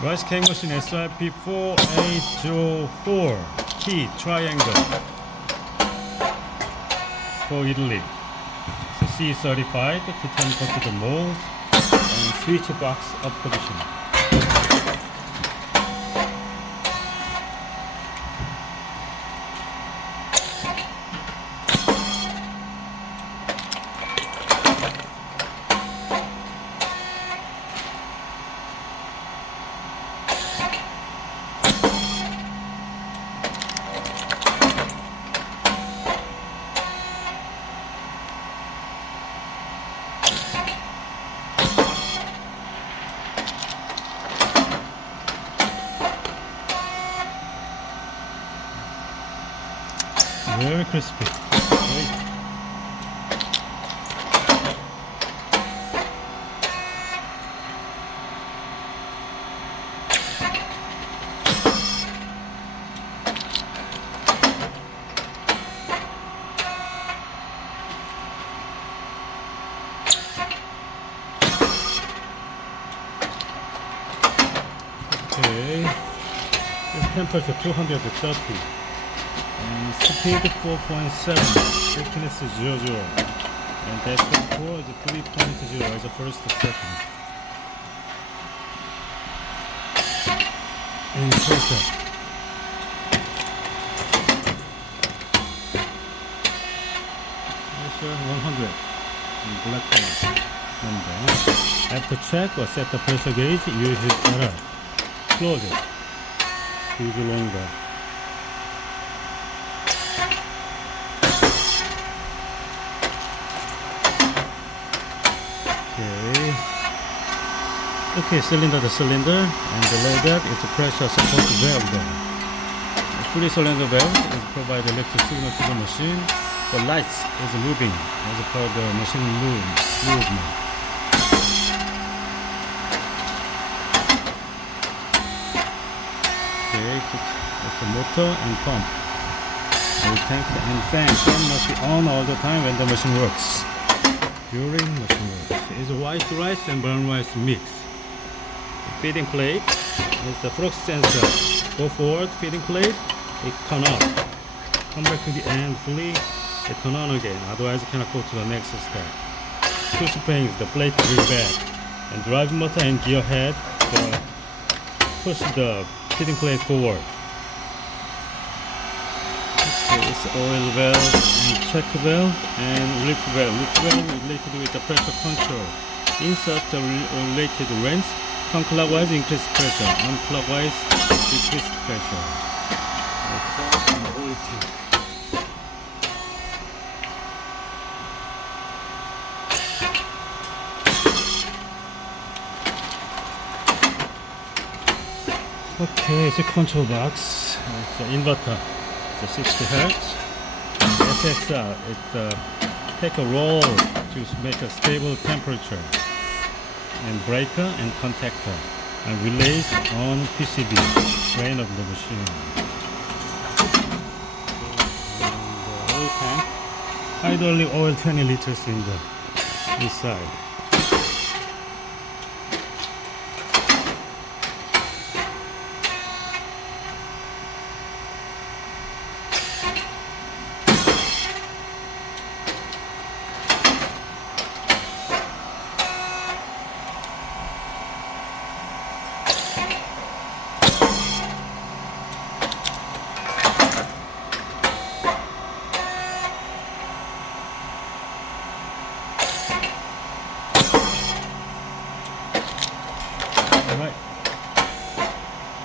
Rice cake machine SYP5804T triangle for Italy. C35 Titanium Coated Moulds and switch box up position. Very crispy. Great. Okay. This temperature 230. And speed 4.7, thickness 0, and depth 4 is 3.0 as the first second. And pressure. Pressure 100. And black number. After check or set the pressure gauge, use his error. Close it. Use longer. Okay, cylinder to cylinder, and below that is a pressure support valve there. The free cylinder valve is provide electric signal to the machine. The lights is moving as per the machine movement. Okay, it's a motor and pump. The tank and fan must be on all the time when the machine works. During machine works, it's a white rice and brown rice mix. Feeding plate is the flux sensor. Go forward, feeding plate, it turn off. Come back to the end fully, it turn on again. Otherwise, it cannot go to the next step. Two springs, the plate bring back, and drive motor and gear head push the feeding plate forward. Okay, it's oil valve and check valve and lift valve. Lift valve related with the pressure control. Insert the related wrench. Clockwise increase pressure, unclockwise decrease pressure. Okay, it's a control box. It's an inverter. It's a 60 Hz. SXR. It take a roll to make a stable temperature. And breaker and contactor and relays on PCB brain of the machine. And the oil tank, hydraulic oil 20 liters in the inside. Right.